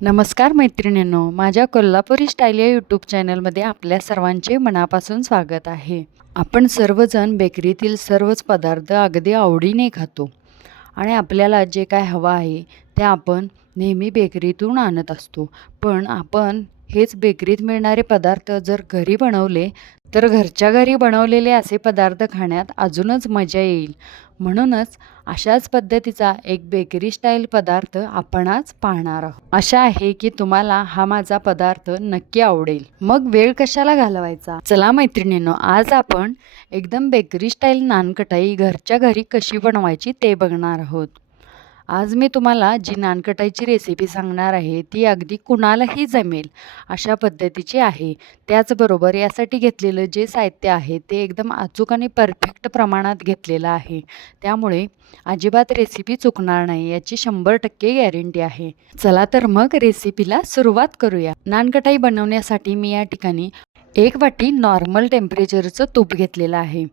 नमस्कार मैत्रिणींनो माझ्या कोल्हापुरी स्टाईल या यूट्यूब चॅनलमध्ये आपल्या सर्वांचे मनापासून स्वागत आहे. आपण सर्वजण बेकरीतील सर्वच पदार्थ अगदी आवडीने खातो आणि आपल्याला जे काय हवं आहे ते आपण नेहमी बेकरीतून आणत असतो. पण आपण हेच बेकरीत मिळणारे पदार्थ जर घरी बनवले तर घरच्या घरी बनवलेले असे पदार्थ खाण्यात अजूनच मजा येईल. म्हणूनच अशाच पद्धतीचा एक बेकरी स्टाईल पदार्थ आपण आज पाहणार आहोत. आशा आहे की तुम्हाला हा माझा पदार्थ नक्की आवडेल. मग वेळ कशाला घालवायचा? चला मैत्रिणींनो आज आपण एकदम बेकरी स्टाईल नानकटाई घरच्या घरी कशी बनवायची ते बघणार आहोत. आज मी तुम्हाला जी नानकटाईची रेसिपी सांगणार आहे ती अगदी कुणालाही जमेल अशा पद्धतीची आहे. त्याचबरोबर यासाठी घेतलेलं जे साहित्य आहे ते एकदम अचूक आणि परफेक्ट प्रमाणात घेतलेलं आहे. त्यामुळे अजिबात रेसिपी चुकणार नाही याची शंभर टक्के गॅरंटी आहे. चला तर मग रेसिपीला सुरुवात करूया. नानकटाई बनवण्यासाठी मी या ठिकाणी एक वाटी नॉर्मल टेम्परेचरचं तूप घेतलेलं आहे.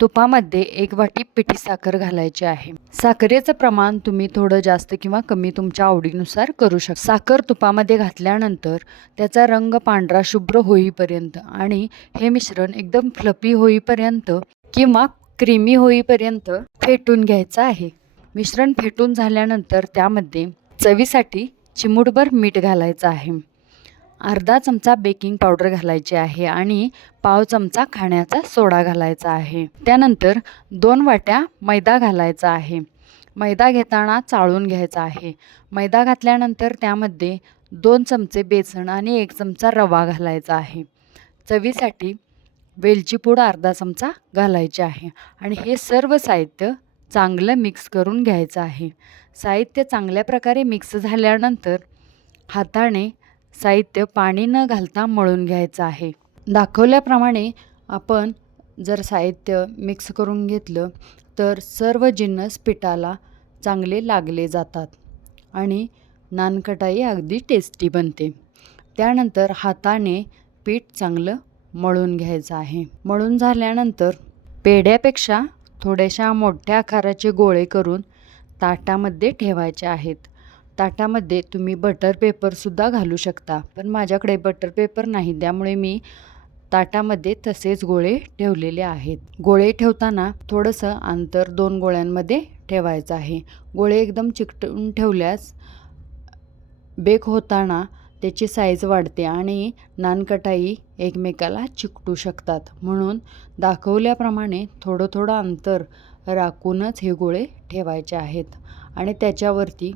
तुपामध्ये एक वाटी पिठी साखर घालायची आहे. साखरेचं प्रमाण तुम्ही थोडं जास्त किंवा कमी तुमच्या आवडीनुसार करू शकता. साखर तुपामध्ये घातल्यानंतर त्याचा रंग पांढरा शुभ्र होईपर्यंत आणि हे मिश्रण एकदम फ्लपी होईपर्यंत किंवा क्रीमी होईपर्यंत फेटून घ्यायचं आहे. मिश्रण फेटून झाल्यानंतर त्यामध्ये चवीसाठी चिमूटभर मीठ घालायचं आहे. अर्धा चमचा बेकिंग पावडर घालायची आहे आणि पाव चमचा खाण्याचा सोडा घालायचा आहे. त्यानंतर दोन वाट्या मैदा घालायचा आहे. मैदा घेताना चाळून घ्यायचा आहे. मैदा घातल्यानंतर त्यामध्ये दोन चमचे बेसन आणि एक चमचा रवा घालायचा आहे. चवीसाठी वेलची पूड अर्धा चमचा घालायची आहे आणि हे सर्व साहित्य चांगलं मिक्स करून घ्यायचं आहे. साहित्य चांगल्या प्रकारे मिक्स झाल्यानंतर हाताने साहित्य पाणी न घालता मळून घ्यायचं आहे. दाखवल्याप्रमाणे आपण जर साहित्य मिक्स करून घेतलं तर सर्व जिन्नस पिठाला चांगले लागले जातात आणि नानकटाई अगदी टेस्टी बनते. त्यानंतर हाताने पीठ चांगलं मळून घ्यायचं आहे. मळून झाल्यानंतर पेढ्यापेक्षा थोड्याशा मोठ्या आकाराचे गोळे करून ताटामध्ये ठेवायचे आहेत. ताटामध्ये तुम्ही बटर पेपरसुद्धा घालू शकता. पण माझ्याकडे बटर पेपर नाही त्यामुळे मी ताटामध्ये तसेच गोळे ठेवलेले आहेत. गोळे ठेवताना थोडंसं अंतर दोन गोळ्यांमध्ये ठेवायचं आहे. गोळे एकदम चिकटून ठेवल्यास बेक होताना त्याची साईज वाढते आणि नानकटाई एकमेकाला चिकटू शकतात. म्हणून दाखवल्याप्रमाणे थोडं थोडं अंतर राखूनच हे गोळे ठेवायचे आहेत. आणि त्याच्यावरती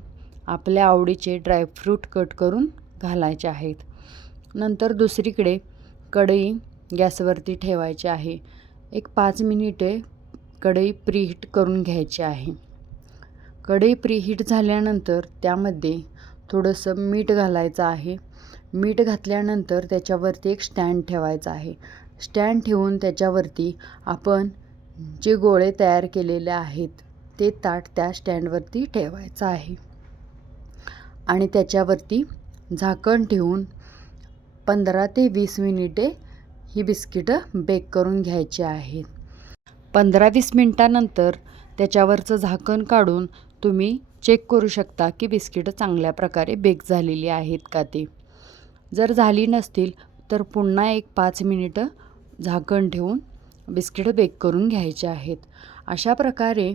आपल्या आवडीचे ड्रायफ्रूट कट करून घालायचे आहेत. नंतर दुसरीकडे कढई गॅसवरती ठेवायची आहे. एक पाच मिनिटे कढई प्रीहीट करून घ्यायची आहे. कढई प्रीहीट झाल्यानंतर त्यामध्ये थोडंसं मीठ घालायचं आहे. मीठ घातल्यानंतर त्याच्यावरती एक स्टँड ठेवायचा आहे. स्टँड ठेवून त्याच्यावरती आपण जे गोळे तयार केलेले आहेत ते ताट त्या स्टँडवरती ठेवायचं आहे. आणि त्याच्यावरती झाकण ठेवून पंधरा ते वीस मिनिटे ही बिस्किटं बेक करून घ्यायची आहेत. पंधरा वीस मिनटानंतर त्याच्यावरचं झाकण काढून तुम्ही चेक करू शकता की बिस्किटं चांगल्या प्रकारे बेक झालेली आहेत का ते. जर झाली नसतील तर पुन्हा एक पाच मिनिटं झाकण ठेवून बिस्किटं बेक करून घ्यायचे आहेत. अशा प्रकारे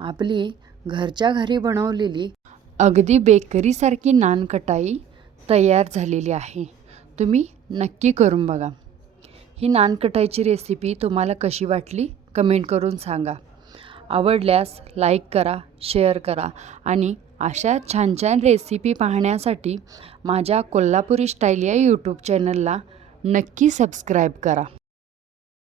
आपली घरच्या घरी बनवलेली अगदी बेकरीसारखी नानकटाई तयार झालेली आहे. तुम्ही नक्की करून बघा. ही नानकटाईची रेसिपी तुम्हाला कशी वाटली कमेंट करून सांगा. आवडल्यास लाईक करा शेअर करा आणि अशा छान छान रेसिपी पाहण्यासाठी माझ्या कोल्हापुरी स्टाईल या यूट्यूब चॅनलला नक्की सबस्क्राईब करा.